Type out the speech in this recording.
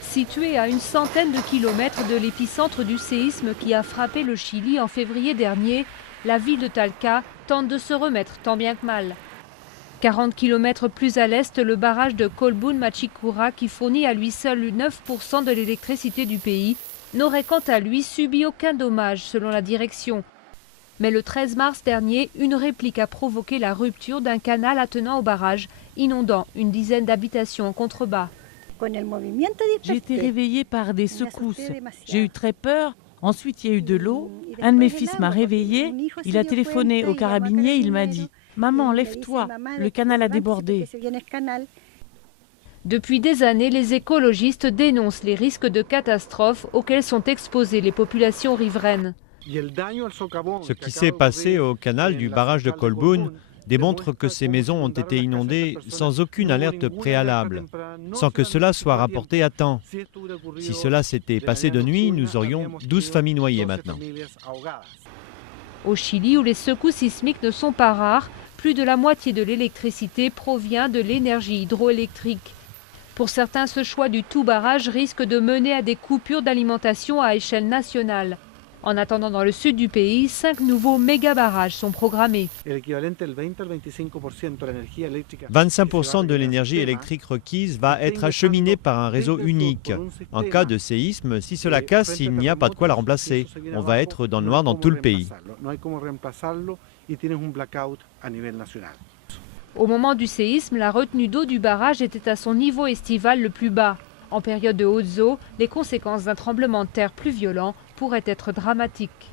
Située à une centaine de kilomètres de l'épicentre du séisme qui a frappé le Chili en février dernier, la ville de Talca tente de se remettre tant bien que mal. 40 km plus à l'est, le barrage de Colbún-Machicura, qui fournit à lui seul 9% de l'électricité du pays, n'aurait quant à lui subi aucun dommage selon la direction. Mais le 13 mars dernier, une réplique a provoqué la rupture d'un canal attenant au barrage, inondant une dizaine d'habitations en contrebas. J'ai été réveillée par des secousses. J'ai eu très peur. Ensuite, il y a eu de l'eau. Un de mes fils m'a réveillée. Il a téléphoné au carabinier. Il m'a dit « Maman, lève-toi, le canal a débordé ». Depuis des années, les écologistes dénoncent les risques de catastrophes auxquels sont exposées les populations riveraines. Ce qui s'est passé au canal du barrage de Colbún démontre que ces maisons ont été inondées sans aucune alerte préalable, sans que cela soit rapporté à temps. Si cela s'était passé de nuit, nous aurions 12 familles noyées maintenant. Au Chili, où les secousses sismiques ne sont pas rares, plus de la moitié de l'électricité provient de l'énergie hydroélectrique. Pour certains, ce choix du tout barrage risque de mener à des coupures d'alimentation à échelle nationale. En attendant, dans le sud du pays, 5 nouveaux méga-barrages sont programmés. 25% de l'énergie électrique requise va être acheminée par un réseau unique. En cas de séisme, si cela casse, il n'y a pas de quoi la remplacer. On va être dans le noir dans tout le pays. Au moment du séisme, la retenue d'eau du barrage était à son niveau estival le plus bas. En période de hautes eaux, les conséquences d'un tremblement de terre plus violent pourraient être dramatiques.